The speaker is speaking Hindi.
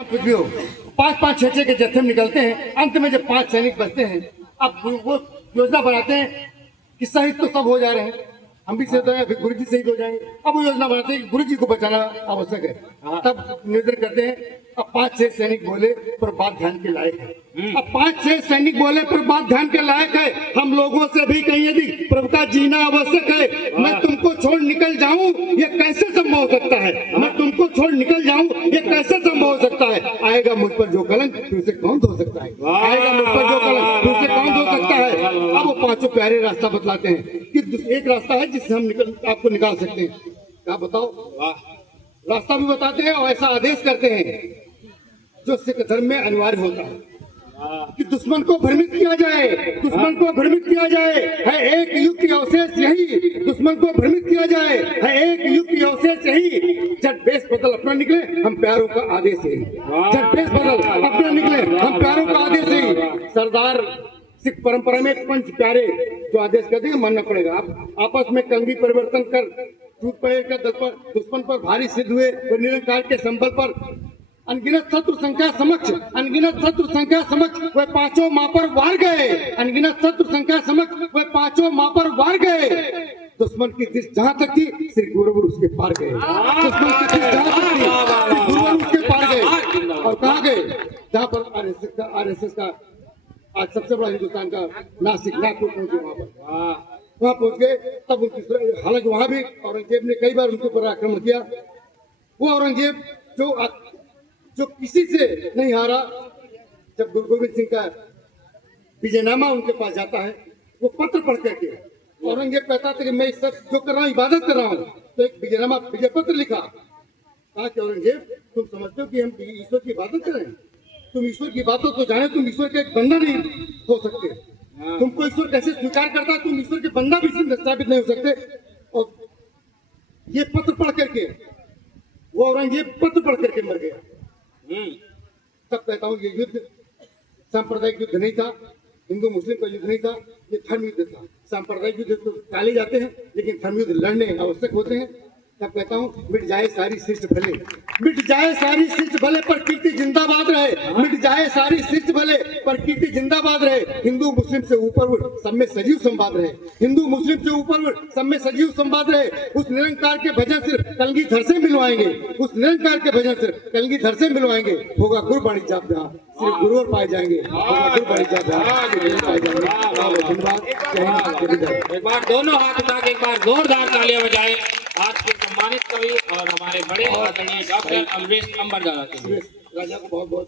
कुछ भी हो, 5-5, 6-6 के जत्थे में निकलते हैं। अंत में जब 5 सैनिक बचते हैं, अब वो योजना बनाते हैं कि शहीद तो सब हो जा रहे हैं, हम भी शहीद हो जाए, फिर गुरु जी शहीद हो जाएंगे। अब वो योजना बनाते हैं कि गुरु जी को बचाना आवश्यक है। तब निवेदन करते हैं, अब 5-6 सैनिक बोले पर बात ध्यान के लायक है। अब 5-6 सैनिक बोले पर बात ध्यान के लायक है। हम लोगों से भी कहीं यदि प्रभु का जीना आवश्यक है, मैं तुमको छोड़ निकल जाऊं, ये कैसे संभव हो सकता है? मैं तुमको छोड़ निकल जाऊं, ये कैसे संभव हो सकता है? आएगा मुझ पर जो कलंक, फिर उसे कौन धो सकता है? आएगा मुझ पर जो कलंक, फिर उसे कौन धो सकता है? अब वो पांचों प्यारे रास्ता बतलाते हैं कि एक रास्ता है जिससे हम आपको निकाल सकते हैं। क्या बताओ? रास्ता भी बताते हैं और ऐसा आदेश करते हैं जो सिख धर्म में अनिवार्य होता है कि दुश्मन को भ्रमित किया जाए, दुश्मन को भ्रमित किया जाए, है एक युग की अवशेष यही, दुश्मन को भ्रमित किया जाए, है एक युग की अवशेष यही। जब बेस बदल अपना निकले, हम प्यारों का आदेश है। जब बेस बदल अपना निकले, हम प्यारों का आदेश है। सरदार सिख परंपरा में पंच प्यारे जो आदेश करते हैं मानना पड़ेगा। आप आपस में कंगी परिवर्तन कर टूट पड़े का दल पर दुश्मन पर भारी सिद्ध हुए, वो निरंकार के संबल पर अनगिनत शत्रु संख्या समक्ष, अनगिनत शत्रु संख्या समक्ष वे पांचों मां पर वार गए, अनगिनत शत्रु संख्या समक्ष वे पांचों मां पर वार गए। दुश्मन की दृष्टि जहां तक थी, श्री गुरुवर उसके पार गए। दुश्मन की दृष्टि जहां तक थी, श्री गुरुवर उसके पार गए। और कहाँ गए? जहां पर आरएसएस का आज सबसे बड़ा हिंदुस्तान का नासिक नागपुर पहुंचे, वहां पहुंच गए। तब उनकी हालांकि वहां भी औरंगजेब ने कई बार उनके ऊपर आक्रमण किया। वो औरंगजेब जो किसी से नहीं हारा, जब गुरु गोविंद सिंह का विजयनामा उनके पास जाता है, वो पत्र पढ़ करके औरंगजेब कहता था कि मैं इस सब जो कर रहा हूँ इबादत कर रहा हूँ, तो एक विजयनामा विजय पत्र लिखा। कहा कि औरंगजेब तुम समझते हो कि हम ईश्वर की इबादत कर रहे हैं? तुम ईश्वर की बातों तो जाने, तुम ईश्वर का एक बंदा नहीं हो सकते। तुमको ईश्वर कैसे स्वीकार करता है? तुम ईश्वर के बंदा भी साबित नहीं हो सकते। और ये पत्र पढ़ करके वो औरंगजेब पत्र पढ़ करके मर गया। तब कहता हूँ ये युद्ध सांप्रदायिक युद्ध नहीं था, हिंदू मुस्लिम का युद्ध नहीं था, ये धर्म युद्ध था। सांप्रदायिक युद्ध तो टाले जाते हैं, लेकिन धर्म युद्ध लड़ने आवश्यक होते हैं। तब कहता हूँ मिट जाए सारी सृष्टि भले, मिट जाए सारी सृष्टि भले पर कीर्ति जिंदाबाद रहे, मिट जाए सारी सृष्टि भले पर कीर्ति जिंदाबाद रहे। हिंदू मुस्लिम से ऊपर उठ, सब में सजीव संवाद रहे। हिंदू मुस्लिम से ऊपर उठ, सब में सजीव संवाद रहे। उस निरंकार के भजन सिर्फ कलगी धर से मिलवाएंगे, उस निरंकार के भजन सिर्फ कलगी धर से मिलवाएंगे। होगा गुरु बाणी जाप जहाँ श्री गुरुवर पाए जाएंगे, होगा गुरु बाणी जाप जहाँ पाए जाएंगे। धन्यवाद। एक बार दोनों हाथ उठा के एक बार जोरदार तालियां बजाएं आज के सम्मानित कवि और हमारे बड़े आदरणीय डॉक्टर अमरेश अंबरदाना के लिए। राजा को बहुत बहुत